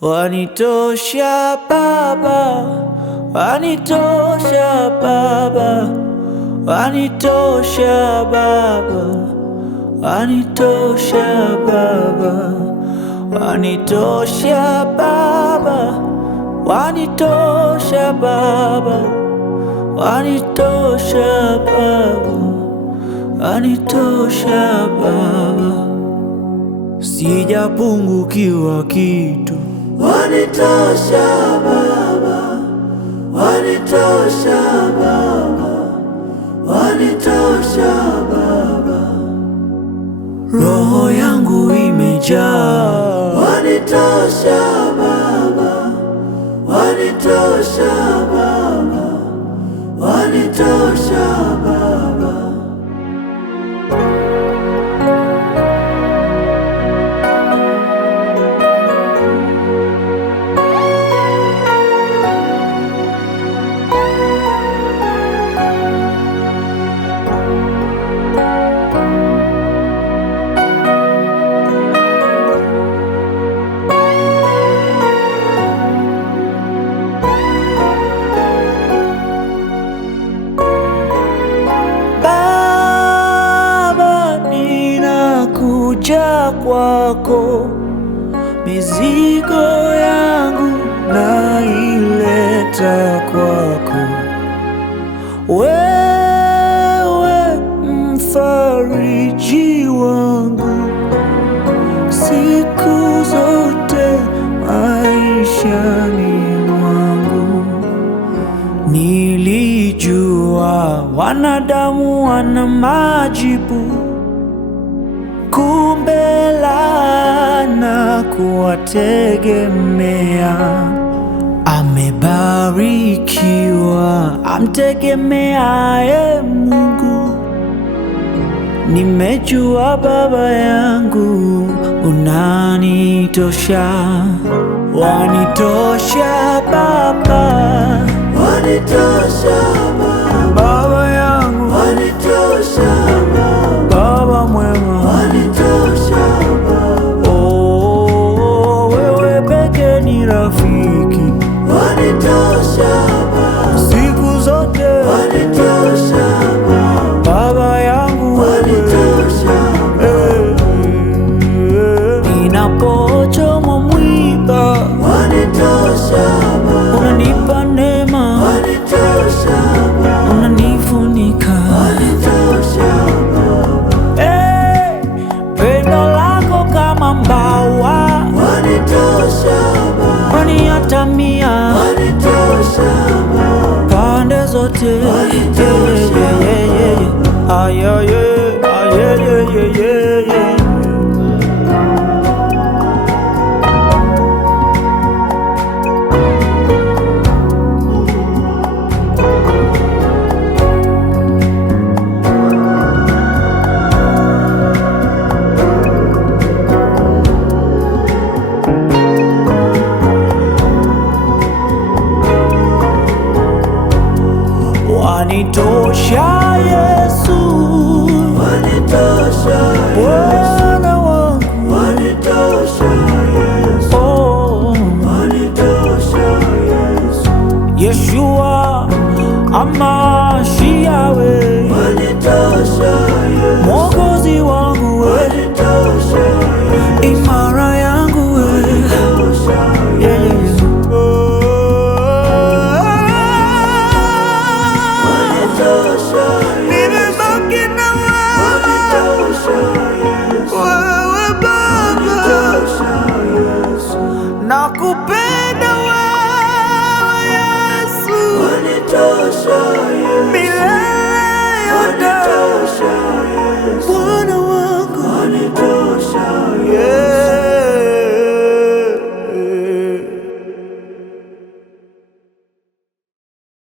Wanitosha Baba, wanitosha Baba, wanitosha Baba, wanitosha Baba, wanitosha Baba, wanitosha Baba, wanitosha Baba, wanitosha Baba, sijapungukiwa kitu. Wanitosha Baba, wanitosha Baba, wanitosha Baba, roho yangu imejaa. Wanitosha Baba, wanitosha Baba, wanitosha Baba. Kuja kwako, mizigo yangu naileta kwako. Wewe mfariji wangu siku zote maishani mwangu. Nilijua wanadamu wana majibu, kumbe laana kuwategemea. Amebarikiwa amtegemeaye Mungu. Nimejua Baba yangu unanitosha. Wanitosha Baba, wanitosha Baba, Baba yangu wanitosha Baba, Baba mwema, wanitosha Baba, oh, wewe peke ni rafiki. Wanitosha Baba, siku zote wanitosha Baba, Baba yangu wanitosha ninapochomwa mwiba, wanitosha Baba, unanipa neema, wanitosha Baba, unanifunika, wanitosha Baba, pendo lako kama mbawa, wanitosha Baba, waniatamia, wanitosha Baba, pande zote, wanitosha Yesu, wanitosha Bwana wangu, wanitosha Yesu, oh, wanitosha Yesu, Yeshua ama